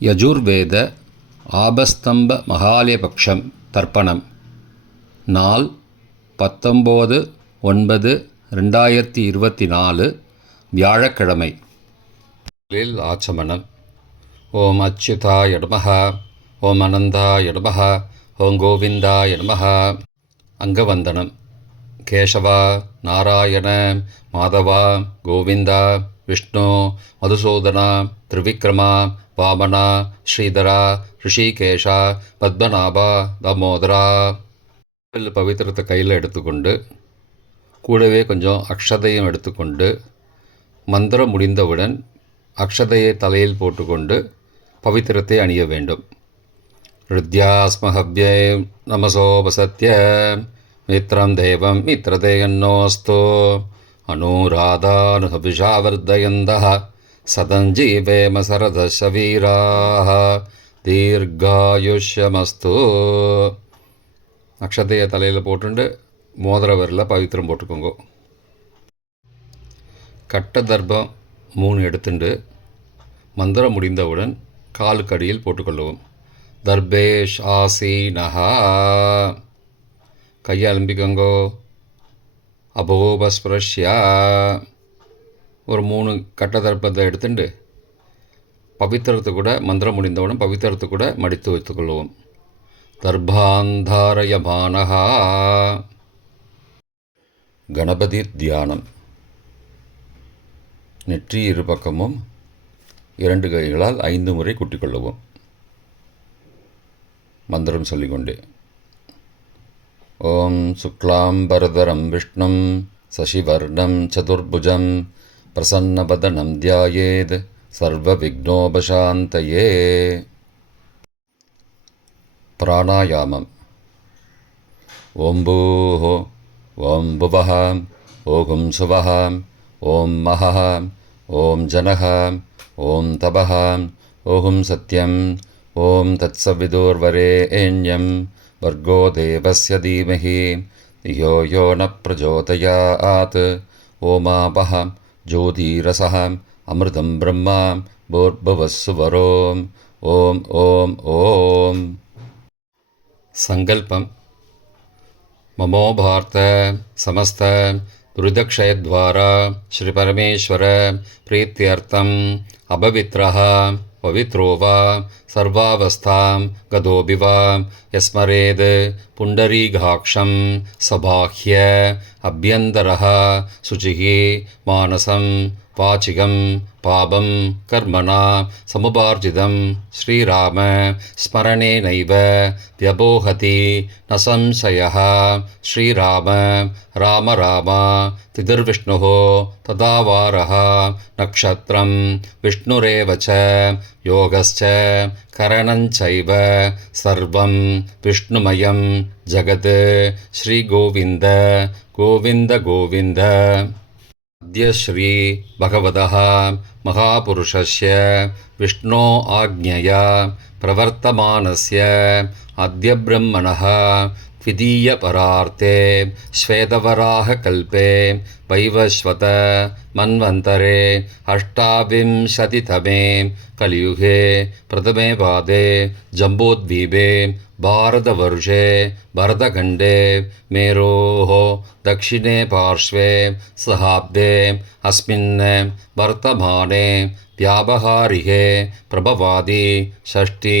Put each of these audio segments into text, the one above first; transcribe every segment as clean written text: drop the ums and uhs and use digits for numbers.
யஜுர்வேத ஆபஸ்தம்ப மகாலயபக்ஷம் தர்ப்பணம் நாள் 19/9/2024 வியாழக்கிழமை. ஆச்சமனம். ஓம் அச்சுதாய நமஹ, ஓம் அனந்தாய நமஹ, ஓம் கோவிந்தாய நமஹ. அங்கவந்தனம். கேசவா, நாராயண, மாதவா, கோவிந்தா, விஷ்ணு, மதுசூதனா, திரிவிக்ரமா, வாமனா, ஸ்ரீதரா, ரிஷிகேஷா, பத்மநாபா, தாமோதரா. பவித்திரத்தை கையில் எடுத்துக்கொண்டு கூடவே கொஞ்சம் அக்ஷதையும் எடுத்துக்கொண்டு மந்திரம் முடிந்தவுடன் அக்ஷதையை தலையில் போட்டுக்கொண்டு பவித்திரத்தை அணிய வேண்டும். ருத்யாஸ்மஹவ்யே நமசோபசத்ய மித்ரம் தேவம் மித்ரதேயன்னோஸ்தோ அனுராதானுஹவிஷாவர்தயந்தः சதஞ்சீவேம சரதசவீராः தீர்காயுஷ்யமஸ்து. அக்ஷதையை தலையில் போட்டுண்டு மோதிர விரலில் பவித்திரம் போட்டுக்கோங்க. கட்ட தர்ப்பம் 3 எடுத்துண்டு மந்திரம் முடிந்தவுடன் காலுக்கடியில் போட்டுக்கொள்ளவும். தர்பேஷ் ஆசீனஹா. கையை அலம்பிக்கோங்கோ. அபோபஸ்பிரஷ்யா. ஒரு 3 கட்ட தர்ப்பத்தை எடுத்துட்டு பவித்திரத்தை கூட மந்திரம் முடிந்தவுடன் பவித்திரத்தை கூட மடித்து வைத்துக்கொள்வோம். தர்பாந்தாரயமானஹா. கணபதி தியானம். நெற்றி இரு பக்கமும் 2 கைகளால் 5 முறை குட்டிக்கொள்ளவும். மந்திரம் சொல்லிக்கொண்டே. ஓம் சுக்லாம்பரதரம் விஷ்ணும் சசிவர்ணம் சதுர்புஜம் பிரசன்னவதனம் தியாயேத் சர்வ விக்னோபசாந்தயே. பிராணாயாமம். ஓம் பூஹ, ஓம் புவஹ, ஓம் சுவஹ, ஓம் மஹஹ, ஓம் ஜனஹ, ஓம் தபஹ, ஓம் சத்யம், ஓம் தத்சவிதுர்வரேண்யம் வர்கோ தேவஸ்ய தீமஹி யோ யோ ந பிரச்சோதயாத். ஓமாபஹ ஜோதிரசஹ அமிர்தம் பிரம்மா பூர்புவஸ்ஸுவரோம். ஓம் ஓம் ஓம். சங்கல்பம். மமோ பார்த்த சமஸ்த துரிதக்ஷயத்வாரா ஸ்ரீ பரமேஸ்வர பிரீத்தியர்த்தம் அபவித்ரஹ பவித்ரோ வா சர்வாவஸ்தாம் கதோபி வா யஸ்மரேத் புண்டரீகாக்ஷம் சபாஹ்ய அப்யந்தரஹ சுச்சிஹி மானசம் வாச்சிகம் பாபம் கர்மணா சமுபார்ஜிதம் ஸ்ரீராம ஸ்மரணேனைவ வ்யபோஹதி ந சம்சயः. ஸ்ரீராம ராம ராம திதிர்விஷ்ணுः ததாவாரः நக்ஷத்ரம் விஷ்ணுரேவ ச யோகஸ்ச கரணஞ்சைவ சர்வம் விஷ்ணுமயம் ஜகத். ஸ்ரீ கோவிந்த கோவிந்த கோவிந்த. அத்ய ஸ்ரீ பகவதः மகாபுருஷஸ்ய விஷ்ணோ ஆக்ஞயா பிரவர்த்தமானஸ்ய அத்ய பிரம்மணः த்விதீய பரார்த்தே ஸ்வேதவராக கல்பே வைவஸ்வத மன்வந்தரே அஷ்டாவிம்சதிதமே கலியுகே பிரதமே பாதே ஜம்போத்வீபே பாரதவர்ஷே பரதகண்டே மேரோः தக்ஷிணே பார்ஷ்வே சஹாப்தே அஸ்மின் வர்த்தமானே வியாபகாரிகே பிரபவாதி ஷஷ்டி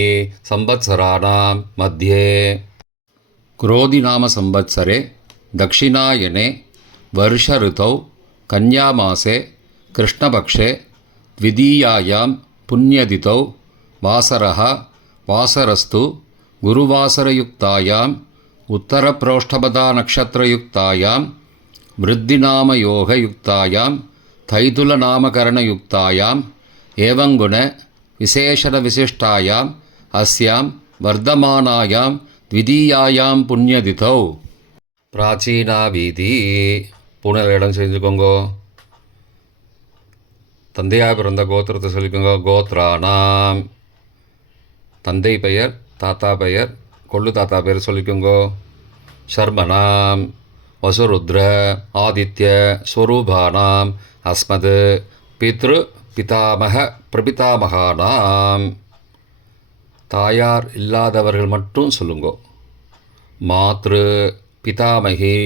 சம்பத்சராணாம் மத்தியே. குரோதிநாம சம்பத்சரே தக்ஷிணாயனே வருஷ ऋतौ கன்யாமாசே கிருஷ்ணபக்ஷே த்விதீயாயாம் புண்ணியதிதௌ வாசரः வாசரஸ்து குருவாசரயுக்தாயாம் உத்தரப்ரோஷ்டபதா விருத்திநாமயோகயுக்தாயாம் தைதுலநாமகரணயுக்தாயாம் ஏவங்குண விசேஷணவிசிஷ்டாயாம் அஸ்யாம் வர்தமானாயாம் த்விதீயாயாம் புண்ணியதிதௌ. பிராச்சீனா வீதி. பூனல் இடம் செஞ்சுக்கோங்கோ. தந்தையாக பிறந்த கோத்திரத்தை சொல்லிக்கோங்க. கோத்ரானாம். தந்தை பெயர், தாத்தா பெயர், கொள்ளு தாத்தா பெயர் சொல்லிக்கோங்கோ. சர்மனாம் வசுருத்ர ஆதித்ய ஸ்வரூபானாம் அஸ்மத் பித்ரு பிதாமக பிரபிதாமகானாம். தாயார் இல்லாதவர்கள் மட்டும் சொல்லுங்கோ. மாத்ரு பிதாமகி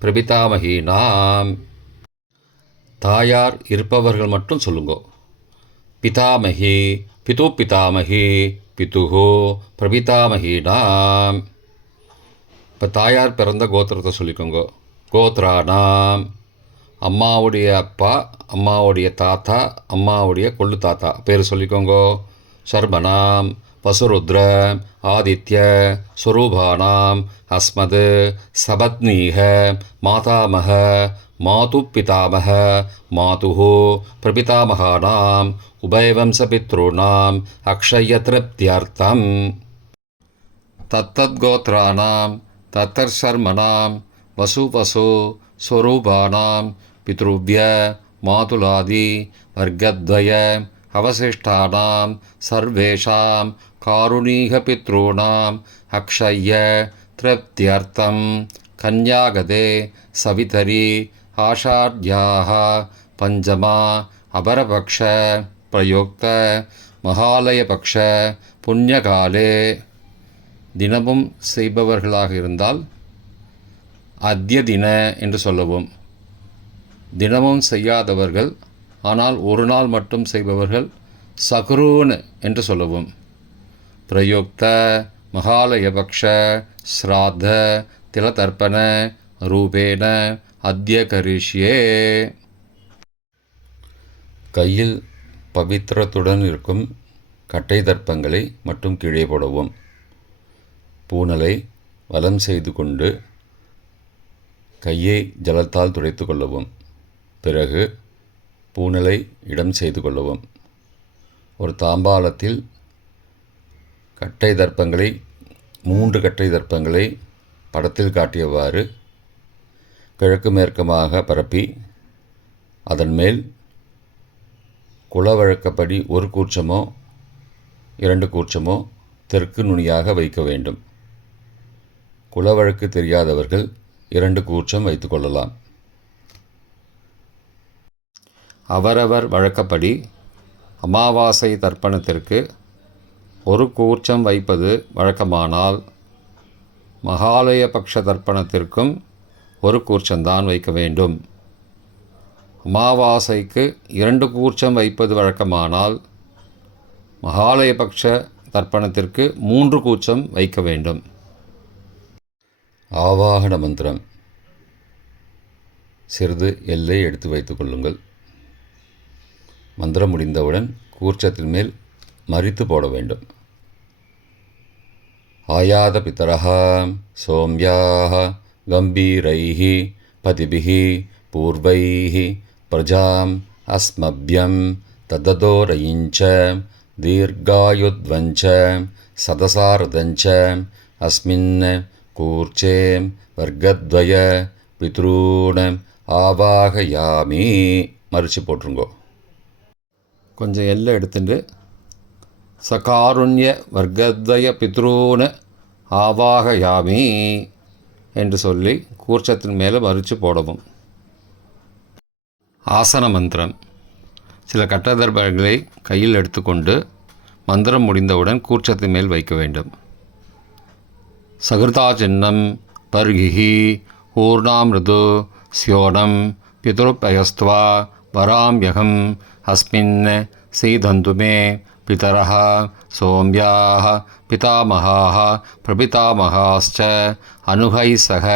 பிரபிதாமகி நாம். தாயார் இருப்பவர்கள் மட்டும் சொல்லுங்கோ. பிதாமகி பிது பிதாமகி பிதுஹோ பிரபிதாமகி நாம். இப்போ தாயார் பிறந்த கோத்திரத்தை சொல்லிக்கோங்க. கோத்ரானாம். அம்மாவுடைய அப்பா, அம்மாவுடைய தாத்தா, அம்மாவுடைய கொள்ளு தாத்தா பேர் சொல்லிக்கோங்க. சர்மனாம் வசுருத்ர ஆதித்ய ஸ்வரூபானாம் அஸ்மத் சபத்னீக மாதாமக மாது பிதாமக மாதுஹோ பிரபிதாமகானாம் உபயவம்சபித்ருணாம் அக்ஷயத்ருப்தியர்த்தம். தத்தத்கோத்ரானாம் தத்தர்ஷர்மனாம் வசு ஸ்வரூபானாம் பித்ருவ்ய மாதுலாதி வர்க்கத்வய அவசிஷ்டானாம் சர்வேஷாம் காருணீகபித்ருணாம் அக்ஷய திருப்தியர்த்தம் கன்யாகதே சவிதரி ஆஷாட்யாः பஞ்சமா அபரபக்ஷ பிரயுக்த மகாலயபக்ஷ புண்ணியகாலே. தினமும் செய்பவர்களாக இருந்தால் அத்ய தின என்று சொல்லவும். தினமும் செய்யாதவர்கள் ஆனால் ஒரு நாள் மட்டும் செய்பவர்கள் சகுரூன் என்று சொல்லவும். பிரயுக்த மகாலயபக்ஷ ஸ்ராத்த திலதர்ப்பண ரூபேண அத்ய கரிஷ்யே. கையில் பவித்திரத்துடன் இருக்கும் கட்டை தர்ப்பங்களை மட்டும் கீழே போடவும். பூனலை வலம் செய்து கொண்டு கையை ஜலத்தால் துடைத்து கொள்ளவும். பிறகு பூனலை இடம் செய்து கொள்ளவும். ஒரு தாம்பாளத்தில் கட்டை தர்ப்பங்களை 3 கட்டை தர்ப்பங்களை படத்தில் காட்டியவாறு கிழக்கு மேற்கமாக பரப்பி அதன் மேல் குலவழக்கப்படி 1 கூர்ச்சமோ 2 கூர்ச்சமோ தெற்கு நுனியாக வைக்க வேண்டும். குலவழக்கு தெரியாதவர்கள் 2 கூர்ச்சம் வைத்து கொள்ளலாம். அவரவர் வழக்கப்படி அமாவாசை தர்ப்பணத்திற்கு 1 கூர்ச்சம் வைப்பது வழக்கமானால் மகாலயபக்ஷ தர்ப்பணத்திற்கும் 1 கூர்ச்சம்தான் வைக்க வேண்டும். அமாவாசைக்கு 2 கூர்ச்சம் வைப்பது வழக்கமானால் மகாலயபக்ஷ தர்ப்பணத்திற்கு 3 கூர்ச்சம் வைக்க வேண்டும். ஆவாகன மந்திரம். சிறிது எல்லை எடுத்து வைத்துக் கொள்ளுங்கள். மந்திரம் முடிந்தவுடன் கூர்ச்சத்தின் மேல் மரித்து போட வேண்டும். ஆயாத பிதரஹ சோம்யாஹ கம்பீரைஹ பதிபிஹ பூர்வைஹ பிரஜாம் அஸ்மப்யம் தததோரயிஞ்ச தீர்காயுத்வஞ்ச சதசாரதஞ்ச அஸ்மின் கூர்ச்சே வர்க்கத்வய பித்ரூண ஆவாகயாமி. மறித்து போட்டுருங்கோ. கொஞ்சம் எல்லை எடுத்துட்டு சகாருண்ய வர்க்கத்வய பித்ரூண ஆவாகயாமி என்று சொல்லி கூர்ச்சத்தின் மேலே மறித்து போடவும். ஆசன மந்திரம். சில கட்டதர்பங்களை கையில் எடுத்துக்கொண்டு மந்திரம் முடிந்தவுடன் கூர்ச்சத்தின் மேல் வைக்க வேண்டும். சகிருதா சின்னம் பர்கிஹி ஊர்ணாமிருது ஸ்யோனம் பிதுருப்பயஸ்த்வா வராம்யகம் அஸ்மின் சீதந்து மே பிதரஹ சோம்யாஹ பிதாமகாஹ பிரபிதாமகாஸ்ச அனுகை சக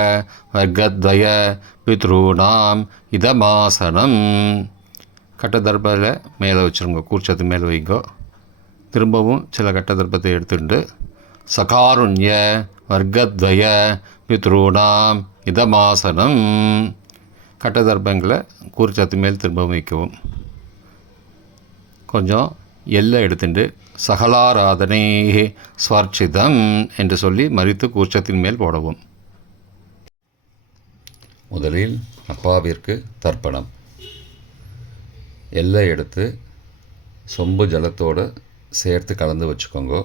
வர்க்கத்வய பித்ருணாம் இதமாசனம். கட்டதர்பத்தில் மேலே வச்சுருங்க. கூர்ச்சத்து மேலே வைங்கோ. திரும்பவும் சில கட்டதர்பத்தை எடுத்துட்டு சகாருண்ய வர்க்கத்வய பித்ருணாம் இதமாசனம். கட்டதர்பங்களை கூர்ச்சத்து மேல் திரும்பவும் வைக்கவும். கொஞ்சம் எல்லை எடுத்துட்டு சகலாராதனை ஸ்வர்ச்சிதம் என்று சொல்லி மறித்து கூர்ச்சத்தின் மேல் போடவும். முதலில் அப்பாவிற்கு தர்ப்பணம். எல்லை எடுத்து சொம்பு ஜலத்தோடு சேர்த்து கலந்து வச்சுக்கோங்க.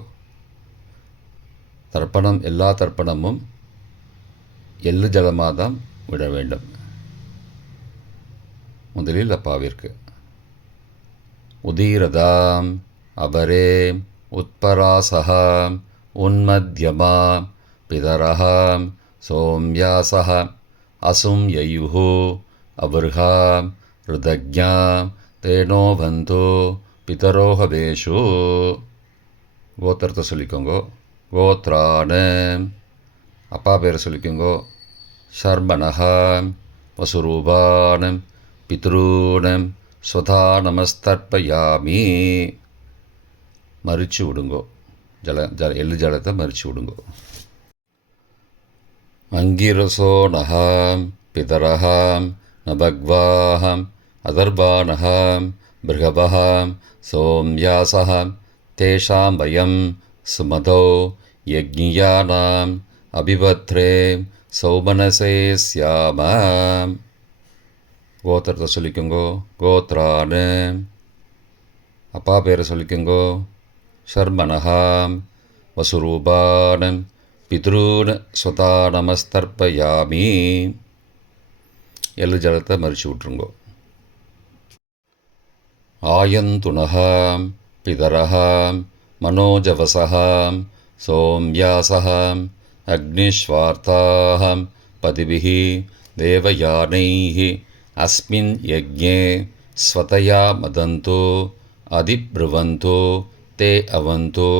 தர்ப்பணம் எல்லா தர்ப்பணமும் எள்ளு ஜலமாக தான் விட வேண்டும். முதலில் அப்பாவிற்கு உதீரதாம் அபரே उत्परासः उन्मध्यमा पितरः सोम्यासः असुं ययुः अवृहा ऋतज्ञा தேனோ வந்தோ பிதரோஹவேஷு. கோத்திரத்தை சொல்லிக்கோங்கோ. கோத்ரான அப்பா பேரை சொல்லிக்கோங்கோ. ஷர்மணஹ வசுரூபான பித்ரூணம் ஸ்வதா நமஸ்தர்ப்பயாமி. மறிச்சு விடுங்கோ. எள்ளு ஜலத்தை மறிச்சு விடுங்கோ. அங்கிரசோ நஹாம் பிதரஹாம் நபக்வாஹாம் அதர்பானஹாம் பிருகபஹாம் சோம்யாசஹாம் தேஷாம் வயம் சுமதோ யக்ஞியானாம் அபிபத்ரே சௌமனசே ஸ்யாமாம். கோத்திரத்தை சொல்லிக்கோங்கோ. கோத்ரானு அப்பா பேரை சொல்லிக்கோங்கோ. ஷர்மணஹாம் வசுரூபானம் பித்ரூன் ஸ்வதா நமஸ்தர்ப்பயாமி. எள்ளு ஜலத்தை மறிச்சு விட்ருங்கோ. ஆயந்துணஹாம் பிதரஹாம் மனோஜவசஹாம் சோம்யாசஹாம் அக்னிஷ்வார்த்தாஹாம் பதிபிஹி தேவயானைஹி அஸ்மின் யஜ்ஞே ஸ்வதயா மதந்தோ அதிப்ருவந்தோ தே அவந்தோ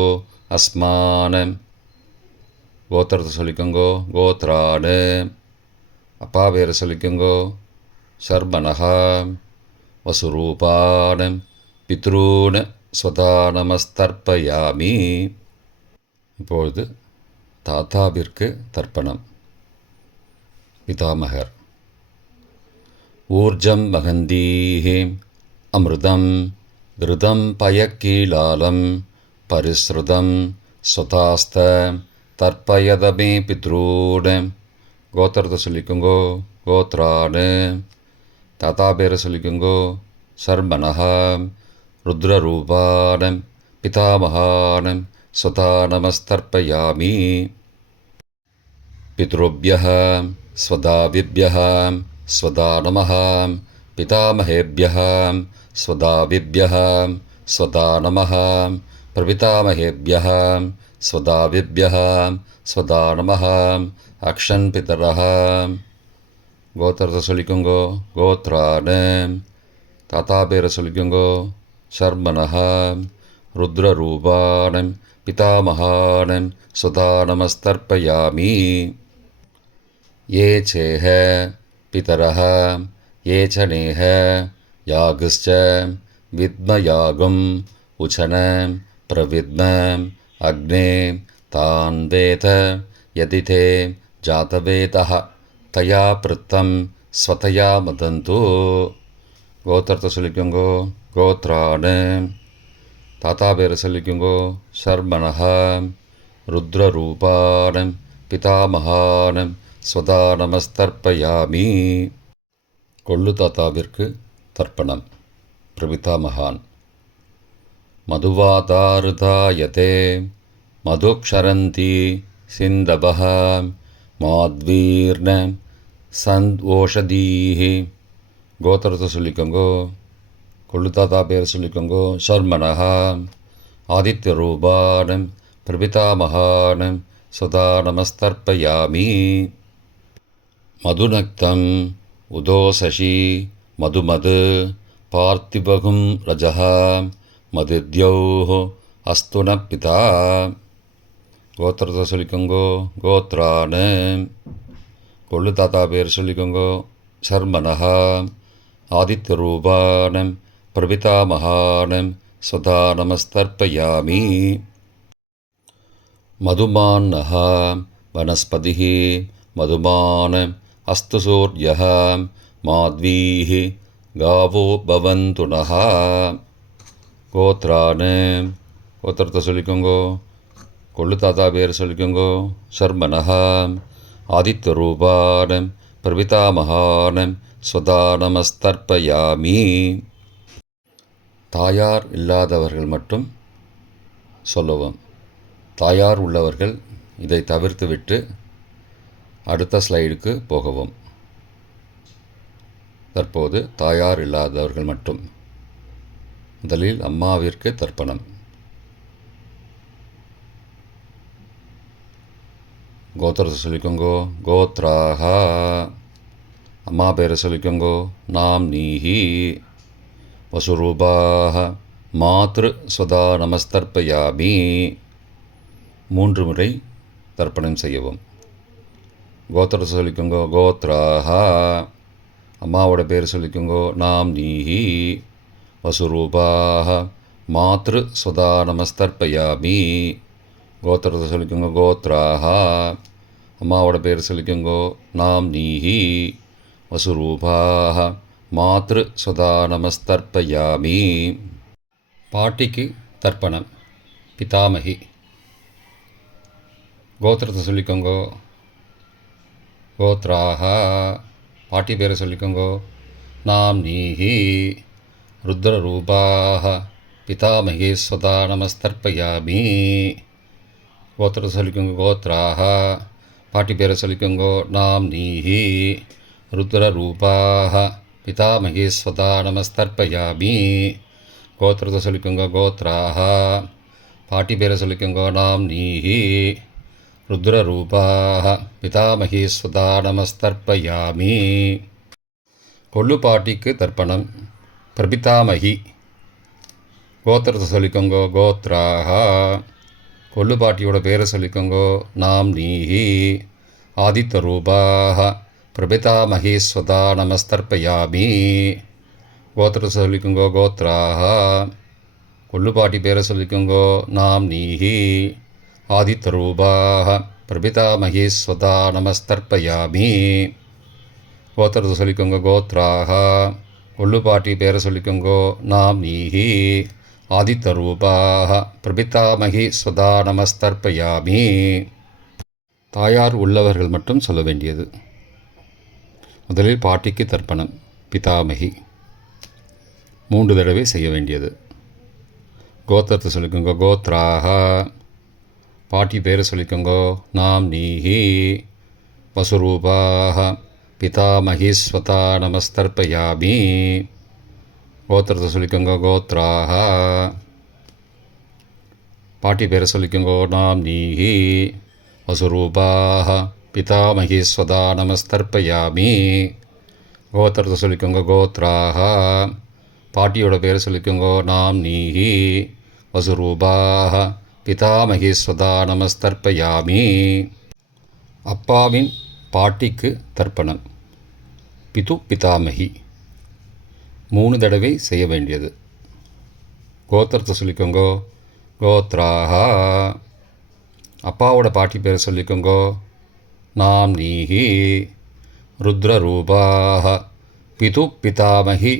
அஸ்மானம். கோத்திரத்தை சொல்லிக்கோங்கோ. கோத்ரானு அப்பா பேரை சொல்லிக்கோங்கோ. ஷர்மணஹாம் வசுரூபானம் பித்ரூன் ஸ்வதா நமஸ்தர்ப்பயாமி. இப்பொழுது தாத்தாவிற்கு தர்ப்பணம். பிதாமகர். ஊர்ஜம் மகந்தீஹி அமிர்தம் கிருதம் பயக்கீலாலம் பரிஸ்ருதம் ஸ்வதாஸ்த தர்ப்பயதமே பித்ரூன். கோத்திரத்தை சொல்லிக்கோங்கோ. கோத்ரானு தாத்தா பேரை சொல்லிக்கோங்கோ. ஷர்மணஹாம் ருத்ரரூபானம் பிதாமகானம் ஸ்வதா நமஸ்தர்ப்பயாமி. பித்ருभ्यः स्वदाविभ्यः स्वदा नमः पितामहेभ्यः स्वदाविभ्यः स्वदा नमः प्रपितामहेभ्यः स्वदाविभ्यः स्वदा नमः अक्षन् पितरः. கோத்திரத்தை சொல்லிக்கோங்கோ. கோத்ரானு தாத்தா பேரை சொல்லிக்கோங்கோ. ஷர்மணஹாம் ருத்ரரூபானம் பிதாமகானம் ஸ்வதா நமஸ்தர்ப்பயாமி. ये चेह पितरः ये च नेह यागश्च विद्मयागम् उचन प्रविद्म अग्ने तान् वेद यदि ते जातवेदः तया पृत्तं स्वतया मदन्तु. கோத்திரத்தை சொல்லிக்கோங்கோ. கோத்ரானு தாத்தா பேரை சொல்லிக்கோங்கோ. ஷர்மணஹாம் ருத்ரரூபானம் பிதாமகானம் ஸ்வதா நமஸ்தர்ப்பயாமி. கொள்ளு தாத்தாவிற்கு தர்ப்பணம். பிரபிதாமகான். மதுவாதாருதாயதே மதுக்ஷரந்தி சிந்தபஹ மாத்வீர்ண சந்த்வோஷதீஹி. கோத்திரத்தை சொல்லிக்கோங்கோ. கொள்ளு தாத்தா பேர் சொல்லிக்கோங்கோ. ஷர்மணஹா ஆதித்யரூபானம் பிரபிதாமகானம் ஸ்வதா நமஸ்தர்ப்பயாமி. மதுநக்தம் உதோசசி மதுமது பார்த்திபகும் ரஜः மதித்யௌः அஸ்துன பிதா. கோத்திரத்தை சொல்லிக்கோங்கோ. கோத்ரானு கொள்ளு தாத்தா பேர் சொல்லிக்கோங்கோ. ஷர்மணஹா ஆதித்யரூபானம் பிரபிதாமகானம் ஸ்வதா நமஸ்தர்ப்பயாமி. மதுமான்னஹ வனஸ்பதிः மதுமான் அஸ்து சூர்யः மாத்வீः காவோ பவந்து நः. கோத்ரானு கோத்திரத்தை சொல்லிக்கோங்கோ. கொள்ளு தாத்தா பேர் சொல்லிக்கோங்கோ. ஷர்மணஹா ஆதித்யரூபானம் பிரபிதாமகானம் ஸ்வதா நமஸ்தர்ப்பயாமி. தாயார் இல்லாதவர்கள் மட்டும் சொல்லவும். தாயார் உள்ளவர்கள் இதை தவிர்த்துவிட்டு அடுத்த ஸ்லைடுக்கு போகவும். தற்போது தாயார் இல்லாதவர்கள் மட்டும். முதலில் அம்மாவிற்கு தர்ப்பணம். கோத்திரத்தை சொல்லிக்கோங்கோ. கோத்ராக. அம்மா பேரை சொல்லிக்கோங்கோ. நாம் நீஹி. வசுரூபாக. மாத்ரு ஸ்வதா நமஸ்தர்ப்பயாமி. 3 முறை தர்ப்பணம் செய்யவும். கோத்திரத்தை சொல்லிக்கோங்கோ. கோத்ராக. அம்மாவோட பேர் சொல்லிக்கோங்கோ. நாம் நீஹி. வசுரூபாக. மாத்ரு ஸ்வதா நமஸ்தர்ப்பயாமி. கோத்திரத்தை சொல்லிக்கோங்க. கோத்ராக. அம்மாவோட பேர் சொல்லிக்கோங்கோ. நாம் நீஹி. வசுரூபாக. மாத்ரு ஸ்வதா நமஸ்தர்ப்பயாமி. பாட்டிக்கு தர்ப்பணம். பிதாமகி. கோத்திரத்தை சொல்லிக்கோங்கோ. கோத்ராக. பாட்டி பேரை சொல்லிக்கோங்கோ. நாம் நீஹி. ருத்ரரூபாக. பிதாமகி ஸ்வதா நமஸ்தர்ப்பயாமி. கோத்திரத்தை சொல்லிக்கோங்க. கோத்ராக. பாட்டி பேரை சொல்லிக்கோங்கோ. நாம் நீஹி. ருத்ரரூபாக. பிதாமகி ஸ்வதா நமஸ்தர்ப்பயாமி. கோத்திரத்தை சொல்லிக்கோங்க. கோத்ராக. பாட்டி பேரை சொல்லிக்கோங்கோ. நாம் நீஹி. ருத்ரரூபாக. பிதாமகி ஸ்வதா நமஸ்தர்ப்பயாமி. கொள்ளு பாட்டிக்கு தர்ப்பணம். பிரபிதாமகி. கோத்திரத்தை சொல்லிக்கோங்கோ. கோத்ராக. கொள்ளு பாட்டியோட பேரை சொல்லிக்கோங்கோ. நாம் நீஹி. ஆதித்யரூபாக. பிரபிதாமகி ஸ்வதா நமஸ்தர்ப்பயாமி. கோத்திரத்தை சொல்லிக்கோங்கோ. கோத்ராக. கொள்ளு பாட்டி பேரை சொல்லிக்கோங்கோ. நாம் நீஹி. ஆதித்யரூபாக. பிரபிதாமகி ஸ்வதா நமஸ்தர்ப்பயாமி. கோத்திரத்தை சொல்லிக்கோங்க. கோத்ராக. கொள்ளு பாட்டி பேரை சொல்லிக்கோங்கோ. நாம் நீஹி. ஆதித்யரூபாக. பிரபிதாமகி ஸ்வதா நமஸ்தர்ப்பயாமி. தாயார் உள்ளவர்கள் மட்டும் சொல்ல வேண்டியது. முதலில் பாட்டிக்கு தர்ப்பணம். பிதாமகி 3 தடவை செய்ய வேண்டியது. கோத்திரத்தை சொல்லிக்கோங்க. கோத்ராக. பாட்டி பேரை சொல்லிக்கோங்கோ. நாம் நீஹி. வசுரூபாக. பிதாமகி ஸ்வதா நமஸ்தர்ப்பயாமி. கோத்திரத்தை சொல்லிக்கோங்க. கோத்ராக. பாட்டி பேரை சொல்லிக்கோங்கோ. நாம் நீஹி. வசுரூபாக. பிதாமகி ஸ்வதா நமஸ்தர்ப்பயாமி. கோத்திரத்தை சொல்லிக்கோங்க. கோத்ராக. பாட்டியோட பேரை சொல்லிக்கோங்கோ. நாம் நீஹி. வசுரூபாக. பிதாமகி ஸ்வதா நமஸ்தர்ப்பயாமி. அப்பாவின் பாட்டிக்கு தர்ப்பணம். பிது பிதாமகி 3 தடவை செய்ய வேண்டியது. கோத்திரத்தை சொல்லிக்கோங்கோ. கோத்ராக. அப்பாவோட பாட்டி பேரை சொல்லிக்கோங்கோ. நாம் நீஹி. ருத்ரரூபாக. பிது பிதாமகி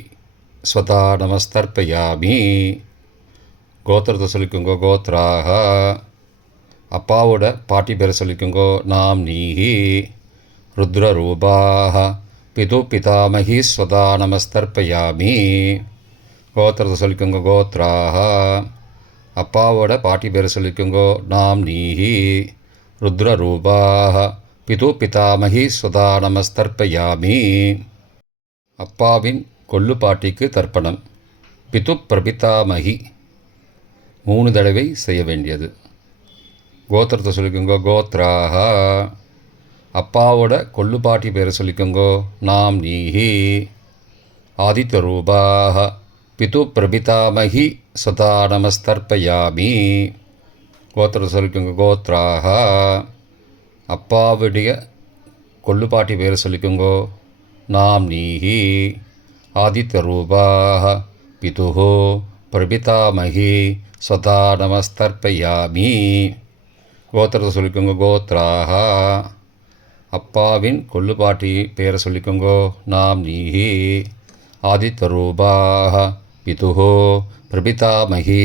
ஸ்வதா நமஸ்தர்ப்பயாமி. கோத்திரத்தை சொல்லிக்கோங்கோ. கோத்ராக. அப்பாவோட பாட்டி பேரை சொல்லிக்கோங்கோ. நாம் நீஹி. ருத்ரரூபாக. பிது பிதாமகி ஸ்வதா நமஸ்தர்ப்பயாமி. கோத்திரத்தை சொல்லிக்கோங்க. கோத்ராக. அப்பாவோட பாட்டி பேரை சொல்லிக்கோங்கோ. நாம் நீஹி. ருத்ரரூபாக. பிது பிதாமகி ஸ்வதா நமஸ்தர்ப்பயாமி. அப்பாவின் கொள்ளு பாட்டிக்கு தர்ப்பணம். பிது பிரபிதாமகி 3 தடவை செய்ய வேண்டியது. கோத்திரத்தை சொல்லிக்கோங்கோ. கோத்ராக. அப்பாவோட கொள்ளு பாட்டி பேரை சொல்லிக்கோங்கோ. நாம் நீஹி. ஆதித்யரூபாக. பிது பிரபிதாமகி ஸ்வதா நமஸ்தர்ப்பயாமி. கோத்திரத்தை சொல்லிக்கோங்க. கோத்ராக. அப்பாவுடைய கொள்ளு பாட்டி பேரை சொல்லிக்கோங்கோ. நாம் நீஹி. ஆதித்யரூபாக. பிது பிரபிதாமகி ஸ்வதா நமஸ்தர்ப்பயாமி. கோத்திரத்தை சொல்லிக்கோங்க. கோத்ராக. அப்பாவின் கொள்ளு பாட்டி பேரை சொல்லிக்கோங்கோ. நாம் நீஹி. ஆதித்யரூபாக. பிது பிரபிதாமகி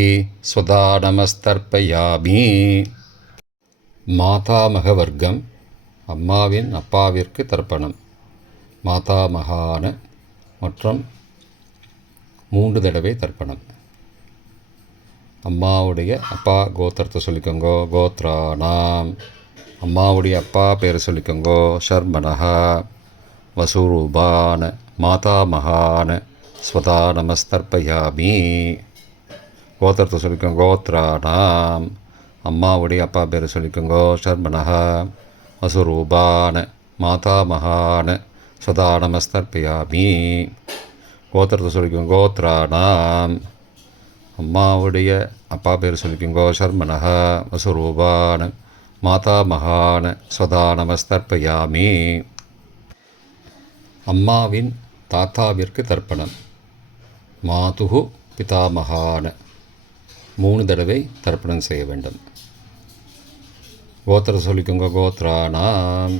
ஸ்வதா நமஸ்தர்ப்பயாமி. மாதாமக வர்க்கம். அம்மாவின் அப்பாவிற்கு தர்ப்பணம். மாதாமகான மற்றும் 3 தடவை தர்ப்பணம். அம்மாவுடைய அப்பா கோத்திரத்தை சொல்லிக்கோங்கோ. கோத்ரானாம். அம்மாவுடைய அப்பா பேரை சொல்லிக்கோங்கோ. ஷர்மனஹா. வசுரூபான. மாதாமகான ஸ்வதா நமஸ்தர்ப்பயாமி. கோத்திரத்தை சொல்லிக்கோங்க. கோத்ரானாம். அம்மாவுடைய அப்பா பேரை சொல்லிக்கோங்கோ. ஷர்மனஹா. வசுரூபான் மாதாமகான் சதா நமஸ்தர்ப்பயாமி. கோத்திரத்தை சொல்லிக்கோங்க. கோத்ராணாம், அம்மாவுடைய அப்பா பேர் சொல்லிக்கோங்க. சர்மனஹ வசுரூபான் மாதாமகான் சதா நமஸ்தர்ப்பயாமி. அம்மாவின் தாத்தாவிற்கு தர்ப்பணம். மாதுகு பிதாமகான் 3 தடவை தர்ப்பணம் செய்ய வேண்டும். கோத்திரத்தை சொல்லிக்கோங்க. கோத்ராணாம்,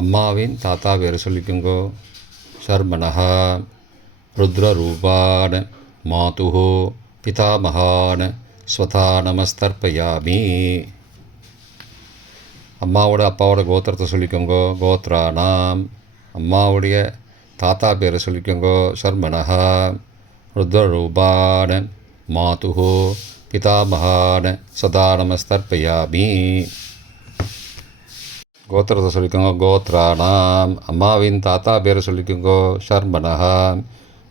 அம்மாவின் தாத்தா பேர் சொல்லிக்கோங்க. சர்மனஹ ருத்ரரூபான் மாதுகு பிதாமகான் ஸ்வதா நமஸ்தர்ப்பயாமி. அம்மாவோட அப்பாவோட கோத்திரத்தை சொல்லிக்கோங்க. கோத்ராணாம், அம்மாவுடைய தாத்தா பேரை சொல்லிக்கோங்க. சர்மனஹ ருத்ரரூபான் மாதுகு பிதாமகான் சதா நமஸ்தர்ப்பயாமி. கோத்திரத்தை சொல்லிக்கோங்க. கோத்ராணாம், அம்மாவின் தாத்தா பேரை சொல்லிக்கோங்க. சர்மனஹ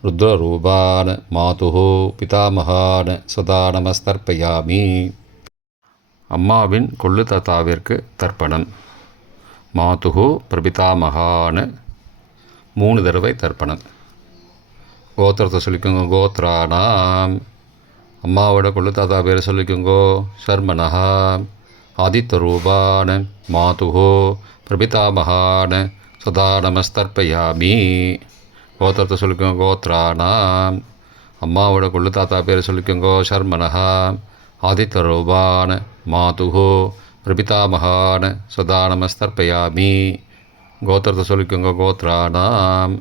ருத்ரரூபான் மாதுகு பிதாமகான் சதா நமஸ்தர்ப்பயாமி. அம்மாவின் கொள்ளு தாத்தாவிற்கு தர்ப்பணம். மாதுகு பிரபிதாமகான் 3 தடவை தர்ப்பணம். கோத்திரத்தை சொல்லிக்கோங்க. கோத்ராணாம், அம்மாவோட கொள்ளு தாத்தா பேர் சொல்லிக்கோங்க. சர்மனஹ ஆதித்யரூபான் மாதுகு பிரபிதாமகான் சதா நமஸ்தர்ப்பயாமி. கோத்திரத்தை சொல்லிக்கோங்க. கோத்ராணாம், அம்மாவோட கொள்ளு தாத்தா பேர் சொல்லிக்கோங்க. சர்மனஹ ஆதித்யரூபான் மாதுகு பிரபிதாமகான் சதா நமஸ்தர்ப்பயாமி. கோத்திரத்தை சொல்லிக்கோங்க. கோத்ராணாம்,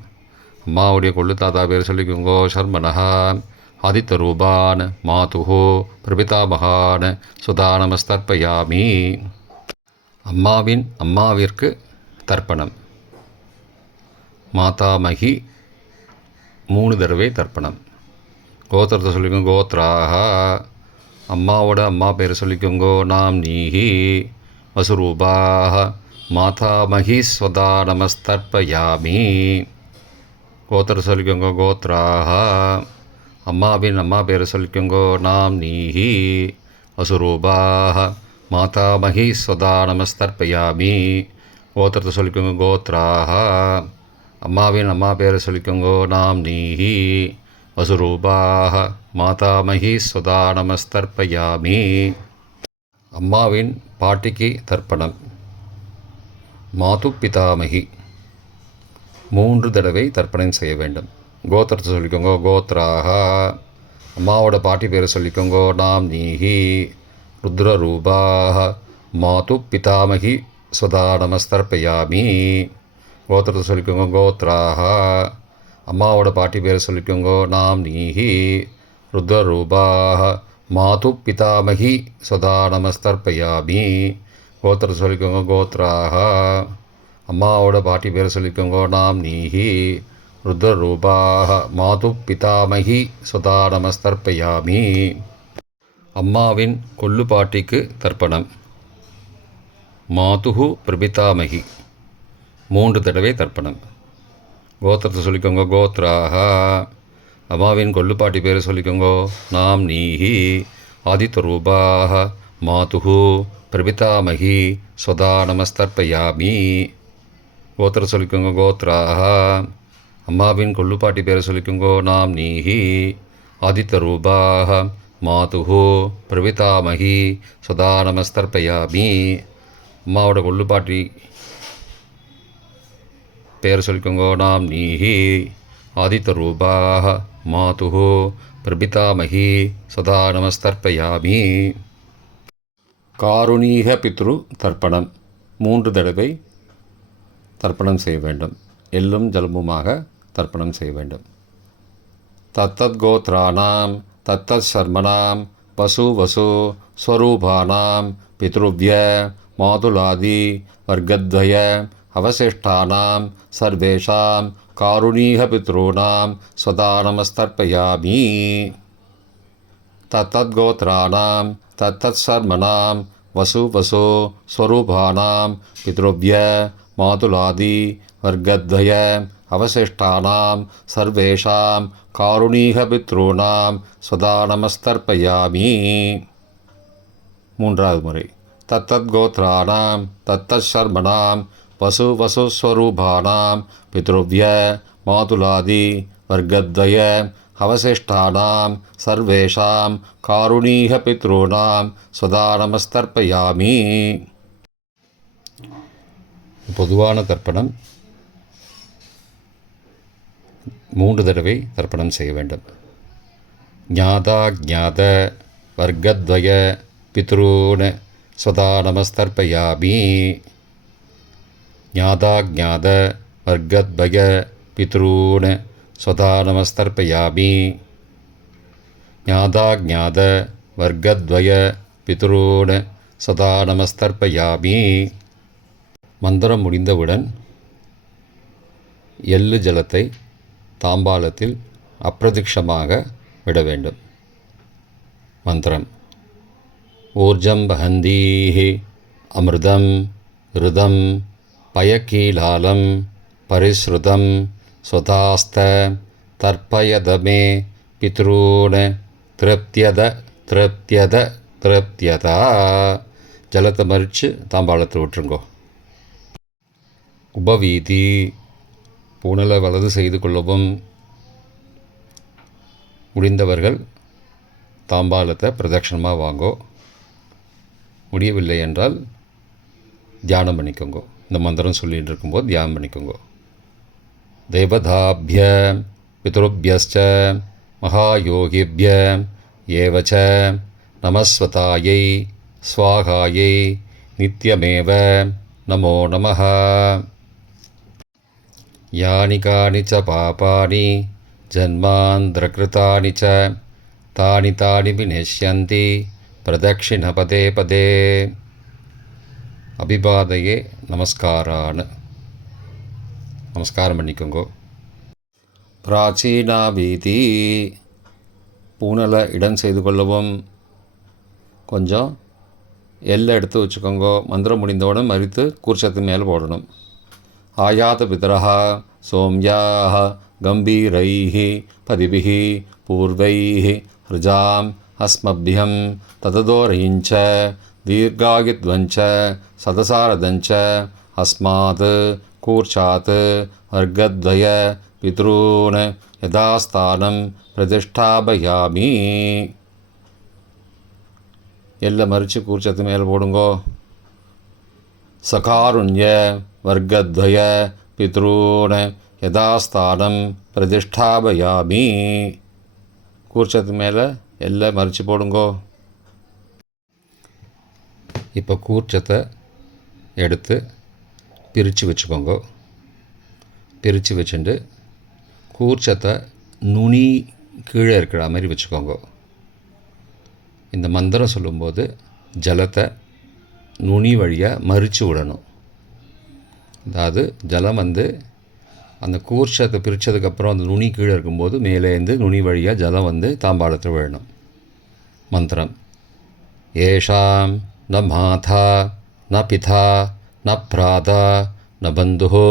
அம்மாவுடைய கொள்ளு தாத்தா பேர் சொல்லிக்கோங்க. சர்மனஹ ஆதித்யரூபான் மாதுகு பிரபிதாமகான் சதா நமஸ்தர்ப்பயாமி. அம்மாவின் அம்மாவிற்கு தர்ப்பணம். மாதாமகி 3 தடவை தர்ப்பணம். கோத்திரத்தை சொல்லிக்கோங்க. கோத்ராஹ, அம்மாவோட அம்மா பேர் சொல்லிக்கோங்க. நாம்னீஹி வசுரூபாஹ மாதாமகி ஸ்வதா நமஸ்தர்ப்பயாமி. கோத்திரத்தை சொல்லிக்கோங்க. கோத்ராஹ, அம்மாவின் அம்மா பேர் சொல்லிக்கோங்க. நாம்னீஹி வசுரூபாஹ மாதாமகி ஸ்வதா நமஸ்தர்ப்பயாமி. கோத்திரத்தை சொல்லிக்கோங்க. கோத்ராஹ, அம்மாவின் அம்மா பேரை சொல்லிக்கோங்க. நாம்னீஹி வசுரூபாஹ மாதாமகி ஸ்வதா நமஸ்தர்ப்பயாமி. அம்மாவின் பாட்டிக்கு தர்ப்பணம். மாது பிதாமகி 3 தடவை தர்ப்பணம் செய்ய வேண்டும். கோத்திரத்தை சொல்லிக்கோங்க. கோத்ராஹ, அம்மாவோட பாட்டி பேரை சொல்லிக்கோங்க. நாம்னீஹி ருத்ரரூபாஹ மாது பிதாமகி ஸ்வதா நமஸ்தர்ப்பயாமி. கோத்திரத்தை சொல்லிக்கோங்க. கோத்ராஹ, அம்மாவோட பாட்டி பேரை சொல்லிக்கோங்க. நாம்னீஹி ருத்ரரூபாஹ மாது பிதாமகி ஸ்வதா நமஸ்தர்ப்பயாமி. கோத்திரத்தை சொல்லிக்கோங்க. கோத்ராஹ, அம்மாவோட பாட்டி பேரை சொல்லிக்கோங்க. நாம்னீஹி ருத்ரரூபாஹ மாது பிதாமகி ஸ்வதா நமஸ்தர்ப்பயாமி. அம்மாவின் கொள்ளு பாட்டிக்கு தர்ப்பணம். மாதுகு பிரபிதாமகி 3 தடவை தர்ப்பணம். கோத்திரத்தை சொல்லிக்கோங்க. கோத்ராஹ, அம்மாவின் கொள்ளுப்பாட்டி பேரை சொல்லிக்கோங்க. நாம்னீஹி ஆதித்யரூபாஹ மாதுகு பிரபிதாமகி ஸ்வதா நமஸ்தர்ப்பயாமி. கோத்திரத்தை சொல்லிக்கோங்க. கோத்ராஹ, அம்மாவின் கொள்ளுப்பாட்டி பேரை சொல்லிக்கோங்க. நாம்னீஹி ஆதித்யரூபாஹ மாதுகு பிரபிதாமகி ஸ்வதா நமஸ்தர்ப்பயாமி. அம்மாவோட கொள்ளுப்பாட்டி பேர் சொல்லிக்கோங்க. நாம்னீஹி ஆதித்யரூபாஹ மாதுகு பிரபிதாமகி சதா நமஸ்தர்ப்பயாமி. காருணீக பித்ரு தர்ப்பணம் 3 தடவை தர்ப்பணம் செய்ய வேண்டும். எள்ளும் ஜலமுமாக தர்ப்பணம் செய்ய வேண்டும். தத்தத் கோத்ராணாம் தத்தத் சர்மணாம் வசு வசு ஸ்வரூபானாம் பித்ருவ்ய மாதுலாதி வர்க்கத்வய அவசிஷ்டானாம் சர்வேஷாம் காருணீக பித்ருணாம் சதா நமஸ்தர்ப்பயாமி. தத்தத் கோத்ராணாம் தத்தத் சர்மணாம் வசு வசு ஸ்வரூபானாம் பித்ருவ்ய மாதுலாதி வர்க்கத்வய அவசிஷ்டானாம் சர்வேஷாம் காருணீக பித்ருணாம் சதா நமஸ்தர்ப்பயாமி. 3வது முறை. तत्तद्गोत्राणां तत्तच्छर्मणां वसुस्वरूपाणां पितृव्य मातुलादि वर्गद्वय अवशिष्टानां सर्वेषां कारुणीयपितॄणां स्वदा நமஸ்தர்ப்பயாமி. பொதுவான தர்ப்பணம் 3 தடவை தர்ப்பணம் செய்ய வேண்டும். ஞாதா ஞாத வர்க்கத்வய பித்ரூன் ஸ்வதா நமஸ்தர்ப்பயாமி. ஞாதா ஞாத வர்க்கத்வய பித்ரூன் ஸ்வதா நமஸ்தர்ப்பயாமி. ஞாதா ஞாத வர்க்கத்வய பித்ரூன் சதா நமஸ்தர்ப்பயாமி. மந்திரம் முடிந்தவுடன் எள்ளு ஜலத்தை தாம்பாளத்தில் அப்பிரதிக்ஷமாக விட வேண்டும். மந்திரம்: ஊர்ஜம் வஹந்தீஹி அமிர்தம் ருதம் பயக்கீலாலம் பரிஸ்ருதம் ஸ்வதாஸ்த தர்ப்பயதமே பித்ரூன் திருப்தியத திருப்தியத திருப்தியதா. ஜலத்தை மறித்து தாம்பாளத்தை விட்டுருங்கோ. உபவீதி: பூணலை வலது செய்து கொள்ளவும். முடிந்தவர்கள் தாம்பாளத்தை பிரதட்சணமாக வாங்கோ. முடியவில்லை என்றால் தியானம் பண்ணிக்கோங்க. இந்த மந்திரம் சொல்லிகிட்டு இருக்கும்போது தியானம் பண்ணிக்கோங்க. தேவதாபிய பித்ருபியஸ்ச மகாயோகிபிய ஏவச்ச நமஸ்வதாயை ஸ்வாகாயை நித்யமேவ நமோ நமः. யானி கானி ச பாபானி ஜன்மாந்திரகிருதானி ச தானி தானி விநஷ்யந்தி பிரதக்ஷிண பதே பதே. அபிபாதையே நமஸ்காரான்னு நமஸ்காரம் பண்ணிக்கோங்கோ. பிராச்சீனா வீதி: பூணலை இடம் செய்து கொள்ளவும். கொஞ்சம் எல்லை எடுத்து வச்சுக்கோங்கோ. மந்திரம் முடிந்தவுடன் மறித்து கூர்ச்சத்து மேலே போடணும். ஆயாத பிதரஹா சோம்யாஹ கம்பீரைஹி பதிபிஹி பூர்வைஹி ஹிருஜாம் அஸ்மபியம் தததோரயிஞ்ச தீர்காகித்வஞ்ச சதசாரதஞ்ச அஸ்மாத் கூர்ச்சாத் வர்க்கத்வய பித்ரூன் யதாஸ்தானம் பிரதிஷ்டாபயாமி. எல்லை மறித்து கூர்ச்சத்து மேலே போடுங்கோ. சகாருண்ய வர்க்கத்வய பித்ரூன் யதாஸ்தானம் பிரதிஷ்டாபயாமி. கூர்ச்சத்து மேலே எல்லை மறித்து போடுங்கோ. இப்போ கூர்ச்சத்தை எடுத்து பிரித்து வச்சுக்கோங்க. பிரித்து வச்சுட்டு கூர்ச்சத்தை நுனி கீழே இருக்கிற மாதிரி வச்சுக்கோங்க. இந்த மந்திரம் சொல்லும்போது ஜலத்தை நுனி வழியாக மறித்து விடணும். அதாவது ஜலம் அந்த கூர்ச்சத்தை பிரித்ததுக்கப்புறம் அந்த நுனி கீழே இருக்கும்போது மேலேருந்து நுனி வழியாக ஜலம் தாம்பாளத்தில் விழணும். மந்திரம்: ஏஷாம் ந மாதா ந பிதா ந பிராதா ந பந்துஹோ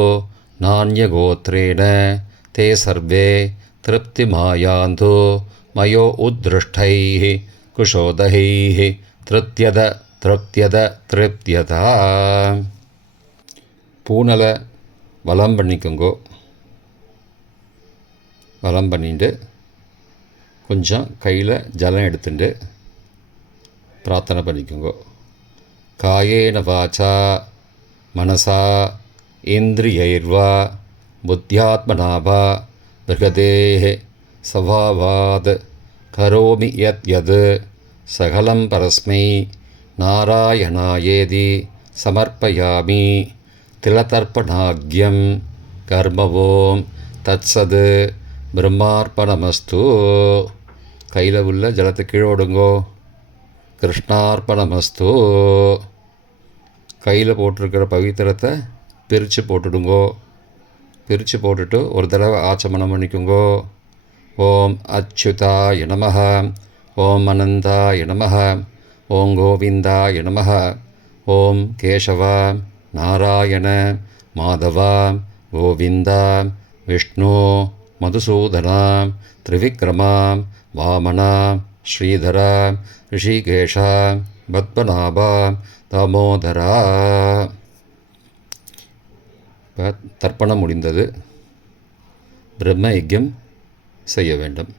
நான்யகோத்ரேண தே சர்வே திருப்திமாயாந்தோ மயோ உத்ருஷ்டைः குஷோதகைः திருப்தியத திருப்தியத திருப்தியதா. பூணலை வலம் பண்ணிக்கோங்கோ. வலம் பண்ணிட்டு கொஞ்சம் கையில் ஜலம் எடுத்துட்டு பிரார்த்தனை பண்ணிக்கோங்கோ. காயேன வாச்சா மனசா இந்திரியைர்வா புத்தியாத்மனாவா பிருகதேஹ சவாவாத் கரோமி யத் யத் சகலம் பரஸ்மை நாராயணாயேதி சமர்ப்பயாமி. திலதர்ப்பணாக்யம் கர்மவோம் தத்சது பிரம்மார்ப்பணமஸ்து. கையில் உள்ள ஜலத்தை கீழோடுங்கோ. கிருஷ்ணார்ப்பணமஸ்து. கையில் போட்டிருக்கிற பவித்திரத்தை பிரித்து போட்டுடுங்கோ. பிரித்து போட்டுட்டு ஒரு தடவை ஆச்சமனம் பண்ணிக்கோங்கோ. ஓம் அச்சுதாய நமஹ, ஓம் அனந்தாய நமஹ, ஓம் கோவிந்தாய நமஹ, ஓம் கேசவா நாராயண மாதவா கோவிந்தா விஷ்ணு மதுசூதனா திரிவிக்ரமா வாமனா ஸ்ரீதரா ரிஷிகேஷா பத்மநாபா தாமோதரா. இப்போ தர்ப்பணம் முடிந்தது, பிரம்ம யஜ்யம் செய்ய வேண்டும்.